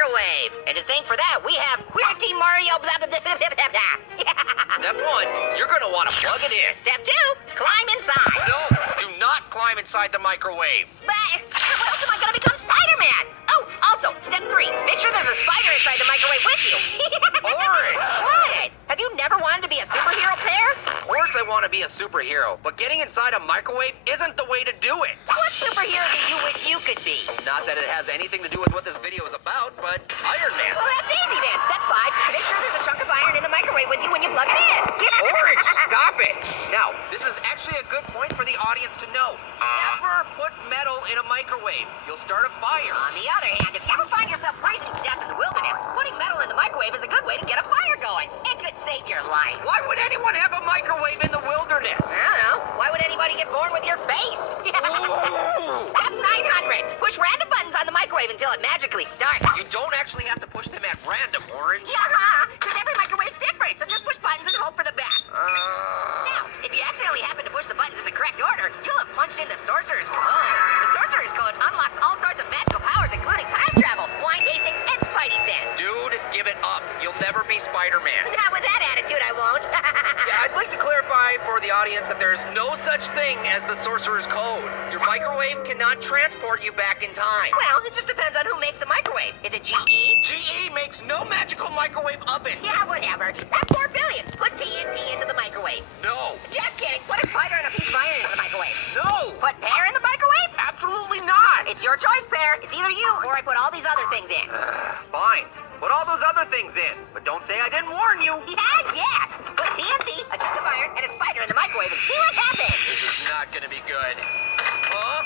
microwave. And to thank for that, we have Queer Team Mario blah blah blah blah blah blah. Step 1, you're gonna want to plug it in. Step 2, climb inside. No, do not climb inside the microwave. But how else am I gonna become Spider-Man? Oh, also, step 3, make sure there's a spider inside the microwave with you. Orange! What? Have you never wanted to be a superhero pair? Of course I want to be a superhero, but getting inside a microwave isn't the way to do it. What superhero do you wish you could be? Not that it has anything to do with what this video is about, but Iron Man. Well, that's easy then. Step 5, make sure there's a chunk of iron in the microwave with you when you plug it in. Orange, stop it! Now, this is actually a good point for the audience to know. Never put metal in a microwave. You'll start a fire. On the other hand, if you ever find yourself freezing to death in the wilderness, putting metal in the microwave is a good way to get a fire going. It could save your life. Why would anyone have a microwave in the wilderness? I don't know. Why would anybody get born with your face? Step 900. Push random buttons on the microwave until it magically starts. You don't actually have to push them at random, Orange. Because every microwave's different, so just push buttons and hope for the best. Now, if you accidentally happen to push the buttons in the correct order, you'll have punched in the Sorcerer's Code. The Sorcerer's Code unlocks all sorts of magical powers, including time travel, wine tasting, and Spidey sense. Dude, give it up. You'll never be Spider-Man. Not with that attitude, I won't. Yeah, I'd like to clarify for the audience that there's no such thing as the Sorcerer's Code. Your microwave cannot transport you back in time. Well, it just depends on who makes the microwave. Is it GE? GE makes no magical microwave oven. Yeah, whatever. Step 4 billion. Put TNT into the microwave. No. Just kidding. Put a spider and a piece of iron into the microwave. No. Put pear in the microwave? Absolutely not. It's your choice, Pear. It's either you or I put all these other things in. Fine. Put all those other things in, but don't say I didn't warn you. Yeah, yes. Put TNT, a chunk of iron, and a spider in the microwave and see what happens. This is not gonna be good. Huh?